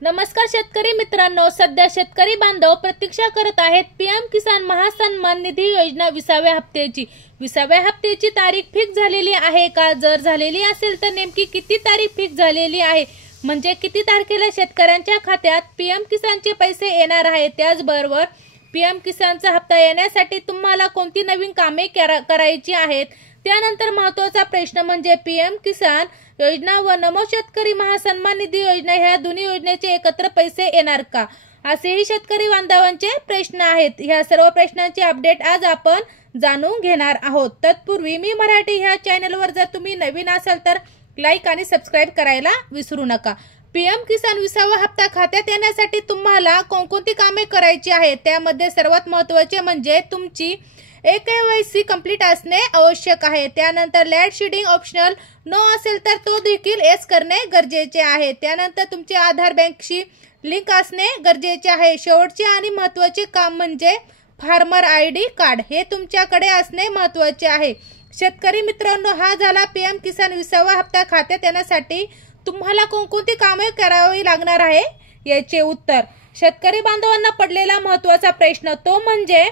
नमस्कार शेतकरी मित्रांनो, सध्या शेतकरी बांधव प्रतीक्षा करत आहेत पीएम किसान महासन्मान निधी योजना 20व्या हप्त्याची तारीख फिक्स झालेली आहे का? जर झालेली असेल तर नेमकी किती तारीख फिक्स झालेली आहे, म्हणजे किती तारखेला शेतकऱ्यांच्या खात्यात पीएम किसानचे पैसे येणार आहेत? त्याचबरोबर पीएम किसानचा हप्ता येण्यासाठी तुम्हाला कोणती नवीन कामे करायची आहेत? त्यानंतर महत्त्वाचा प्रश्न म्हणजे पीएम किसान योजना व नमो शेतकरी महासन्मान निधी योजना ह्या दोन्ही योजनेचे एकत्र पैसे येणार का, असेही शेतकरी बांधवांचे प्रश्न आहेत। ह्या सर्व प्रश्नांची अपडेट आज आपण जाणून घेणार आहोत। तत्पूर्वी मी मराठी ह्या चॅनलवर जर तुम्ही नवीन असाल तर लाईक आणि सबस्क्राइब करायला विसरू नका। पीएम किसान 20वा हप्ता खात्यात येण्यासाठी तुम्हाला कोणकोणती कामे करायची आहेत, त्यामध्ये सर्वात महत्त्वाचे म्हणजे तुमची KYC कंप्लीट असणे आवश्यक आहे। त्यानंतर लँड शेडिंग ऑप्शनल नो असेल तर तो देखील येस करणे गरजेचे आहे। त्यानंतर तुमचे आधार बँकशी लिंक असणे गरजेचे आहे। शेवटचे आणि महत्त्वाचे काम म्हणजे फार्मर ID कार्ड हे तुमच्याकडे असणे महत्त्वाचे आहे। शेतकरी मित्रांनो, हा झाला पीएम किसान 20वा हप्ता खात्यात येण्यासाठी तुम्हाला कोणकोणती कामे करावी लागणार आहे याचे उत्तर। शेतकरी बांधवांना पडलेला महत्त्वाचा प्रश्न तो म्हणजे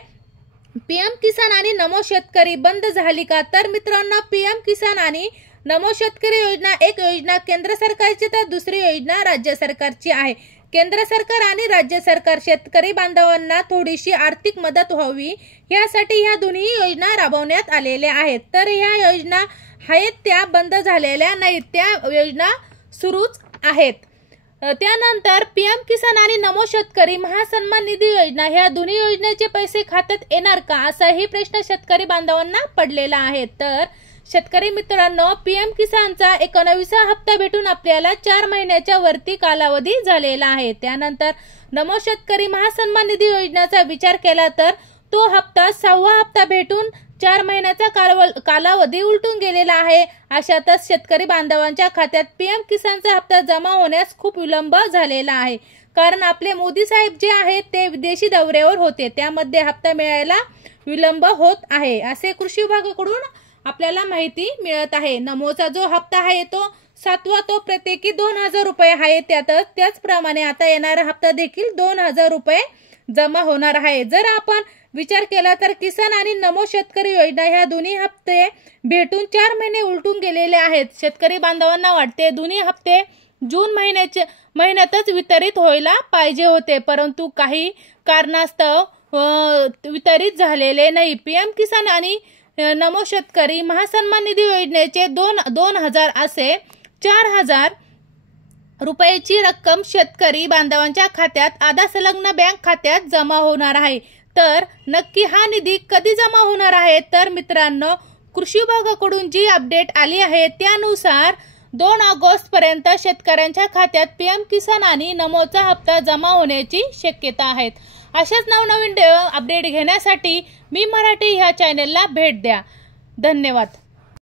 पीएम किसान आणि नमो शेतकरी बंद झाली का? तर मित्रांनो, पीएम किसान आणि नमो शेतकरी योजना एक योजना केंद्र सरकारची तर दुसरी योजना राज्य सरकारची आहे। केंद्र सरकार आणि राज्य सरकार शेतकरी बांधवांना थोडीशी आर्थिक मदत व्हावी यासाठी ह्या दोन्ही योजना राबवण्यात आलेल्या आहेत। तर ह्या योजना आहेत त्या बंद झालेल्या नाहीत, त्या योजना सुरूच आहेत। त्यानंतर पीएम किसान आणि नमो शेतकरी महासन्मान निधी योजना ह्या दोन्ही योजनेचे पैसे खात्यात येणार का, असाही प्रश्न शेतकरी बांधवांना पडलेला आहे। तर शेतकरी मित्रांनो, पीएम किसानचा 19वा हप्ता भेटून आपल्याला 4 महिन्याच्या वरती कालावधी झालेला आहे। त्यानंतर नमो शेतकरी महासन्मान निधी योजनेचा विचार केला तर तो हप्ता 6वा हप्ता भेटून 4 महिन्याचा कालावधी उलटून गेलेला आहे। अशातच शेतकरी बांधवांच्या खात्यात पीएम किसानचा हप्ता जमा होण्यास खूप विलंब झालेला आहे, कारण आपले मोदी साहेब जे आहेत ते विदेशी दौऱ्यावर होते, त्यामध्ये हप्ता मिळायला विलंब होत आहे असे कृषी विभागाकडून आपल्याला माहिती मिळत आहे। नमोचा जो हप्ता आहे तो 7वा तो प्रत्येकी 2000 रुपये आहे। त्याचप्रमाणे आता येणारा हप्ता देखील 2000 रुपये जमा होणार आहे। जर आपण विचार केला तर किसान आणि नमो शेतकरी योजना ह्या दोन्ही हप्ते भेटून 4 महिने उलटून गेलेले आहेत। शेतकरी बांधवांना वाटते दोन्ही हप्ते जून महिन्यातच वितरित व्हायला पाहिजे होते, परंतु काही कारणास्तव वितरित झालेले नाही। पीएम किसान आणि नमो शेतकरी महासन्मान निधी योजनेचे 2000 असे 4000 रुपयाची रक्कम शेतकरी बांधवांच्या खात्यात आधा संलग्न बँक खात्यात जमा होणार आहे। तर नक्की हा निधी कधी जमा होणार आहे? तर मित्रांनो, कृषी विभागाकडून जी अपडेट आली आहे त्यानुसार 2 ऑगस्ट पर्यंत शेतकऱ्यांच्या खात्यात पीएम किसान आणि नमोचा हप्ता जमा होण्याची शक्यता आहे। अशाच नवनवीन अपडेट घेण्यासाठी मी मराठी ह्या चॅनलला भेट द्या। धन्यवाद।